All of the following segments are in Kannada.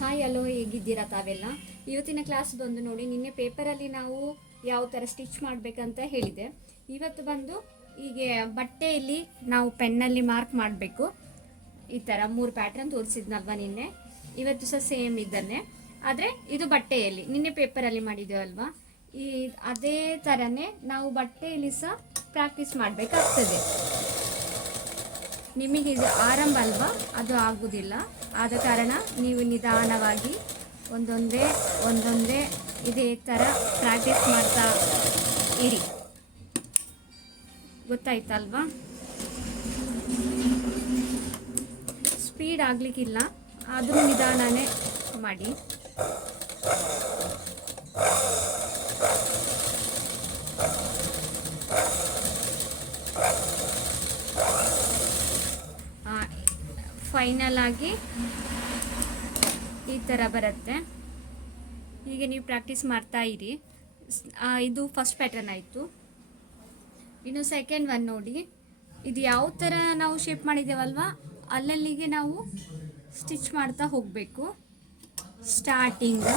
ಹಾಯ್ ಹಲೋ, ಹೇಗಿದ್ದೀರಾ ತಾವೆಲ್ಲ? ಇವತ್ತಿನ ಕ್ಲಾಸ್ ಬಂದು ನೋಡಿ, ನಿನ್ನೆ ಪೇಪರಲ್ಲಿ ನಾವು ಯಾವ ಥರ ಸ್ಟಿಚ್ ಮಾಡಬೇಕಂತ ಹೇಳಿದೆ. ಇವತ್ತು ಬಂದು ಹೀಗೆ ಬಟ್ಟೆಯಲ್ಲಿ ನಾವು ಪೆನ್ನಲ್ಲಿ ಮಾರ್ಕ್ ಮಾಡಬೇಕು. ಈ ಥರ 3 ಪ್ಯಾಟ್ರನ್ ತೋರಿಸಿದ್ನಲ್ವ ನಿನ್ನೆ. ಇವತ್ತು ಸಹ ಸೇಮ್ ಇದನ್ನೇ, ಆದರೆ ಇದು ಬಟ್ಟೆಯಲ್ಲಿ ನಿನ್ನೆ ಪೇಪರಲ್ಲಿ ಮಾಡಿದ್ದೇವಲ್ವ, ಅದೇ ಥರನೇ ನಾವು ಬಟ್ಟೆಯಲ್ಲಿ ಸಹ ಪ್ರಾಕ್ಟೀಸ್ ಮಾಡಬೇಕಾಗ್ತದೆ. ನಿಮಗೆ ಇದು ಆರಂಭ ಅಲ್ವಾ, ಅದು ಆಗುವುದಿಲ್ಲ. ಆದ ಕಾರಣ ನೀವು ನಿಧಾನವಾಗಿ ಒಂದೊಂದೇ ಇದೇ ಥರ ಪ್ರಾಕ್ಟೀಸ್ ಮಾಡ್ತಾ ಇರಿ. ಗೊತ್ತಾಯ್ತಲ್ವಾ? ಸ್ಪೀಡ್ ಆಗಲಿಕ್ಕಿಲ್ಲ, ಆದರೂ ನಿಧಾನನೇ ಮಾಡಿ. ಫೈನಲ್ ಆಗಿ ಈ ಥರ ಬರುತ್ತೆ. ಹೀಗೆ ನೀವು ಪ್ರಾಕ್ಟೀಸ್ ಮಾಡ್ತಾ ಇರಿ. ಇದು ಫಸ್ಟ್ ಪ್ಯಾಟರ್ನ್ ಆಯಿತು. ಇನ್ನು ಸೆಕೆಂಡ್ ಒನ್ ನೋಡಿ. ಇದು ಯಾವ ಥರ ನಾವು ಶೇಪ್ ಮಾಡಿದ್ದೇವಲ್ವ, ಅಲ್ಲಲ್ಲಿಗೆ ನಾವು ಸ್ಟಿಚ್ ಮಾಡ್ತಾ ಹೋಗಬೇಕು. ಸ್ಟಾರ್ಟಿಂಗ್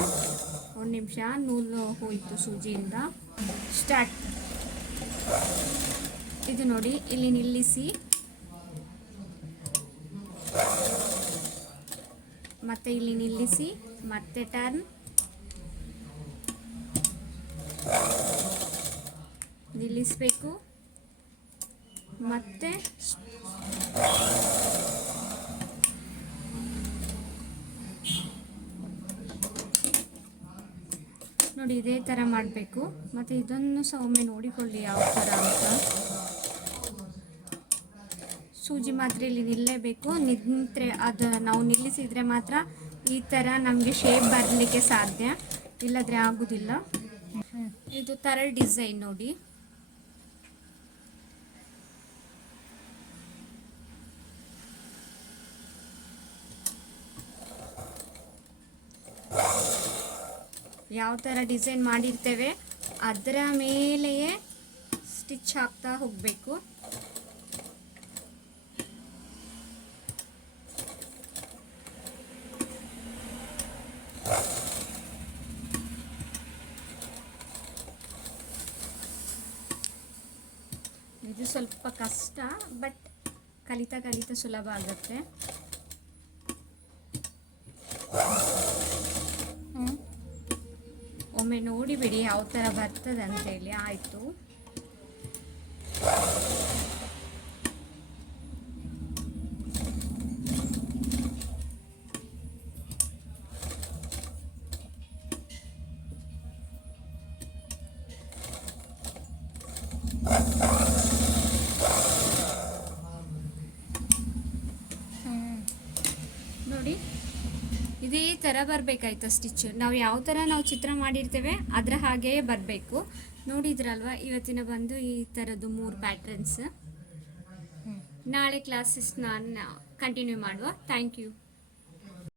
ಒಂದು ನಿಮಿಷ, ನೂಲು ಹೋಯಿತು ಸೂಜಿಯಿಂದ. ಸ್ಟಾರ್ಟ್. ಇದು ನೋಡಿ, ಇಲ್ಲಿ ನಿಲ್ಲಿಸಿ, ಮತ್ತೆ ಇಲ್ಲಿ ನಿಲ್ಲಿಸಿ, ಮತ್ತೆ ಟರ್ನ್, ನಿಲ್ಲಿಸಬೇಕು, ಮತ್ತೆ ನೋಡಿ ಇದೇ ಥರ ಮಾಡಬೇಕು. ಮತ್ತು ಇದನ್ನು ಸಹ ಒಮ್ಮೆ ನೋಡಿಕೊಳ್ಳಿ ಯಾವ ಥರ ಅಂತ. ಸೂಜಿ ಮಾತ್ರ ಇಲ್ಲಿ ನಿಲ್ಲಲೇಬೇಕು. ನಿಂತರೆ ಅದು ನಾವು ನಿಲ್ಲಿಸಿದರೆ ಮಾತ್ರ ಈ ಥರ ನಮಗೆ ಶೇಪ್ ಬರಲಿಕ್ಕೆ ಸಾಧ್ಯ, ಇಲ್ಲದ್ರೆ ಆಗೋದಿಲ್ಲ. ಇದು ಥರ ಡಿಸೈನ್ ನೋಡಿ. ಯಾವ ಥರ ಡಿಸೈನ್ ಮಾಡಿರ್ತೇವೆ ಅದರ ಮೇಲೆಯೇ ಸ್ಟಿಚ್ ಹಾಕ್ತಾ ಹೋಗಬೇಕು. ಇದು ಸ್ವಲ್ಪ ಕಷ್ಟ, ಬಟ್ ಕಲಿತಾ ಸುಲಭ ಆಗುತ್ತೆ. ಒಮ್ಮೆ ನೋಡಿಬಿಡಿ ಯಾವ ಥರ ಬರ್ತದೆ ಅಂತೇಳಿ. ಆಯಿತು. ನೋಡಿ, ಇದೇ ಥರ ಬರಬೇಕಾಯ್ತು ಸ್ಟಿಚ್. ನಾವು ಯಾವ ಥರ ನಾವು ಚಿತ್ರ ಮಾಡಿರ್ತೇವೆ ಅದರ ಹಾಗೆಯೇ ಬರಬೇಕು. ನೋಡಿದ್ರಲ್ವ, ಇವತ್ತಿನ ಬಂದು ಈ ಥರದ್ದು 3 ಪ್ಯಾಟ್ರನ್ಸ್. ನಾಳೆ ಕ್ಲಾಸಸ್ ನಾನು ಕಂಟಿನ್ಯೂ ಮಾಡುವ. Thank you.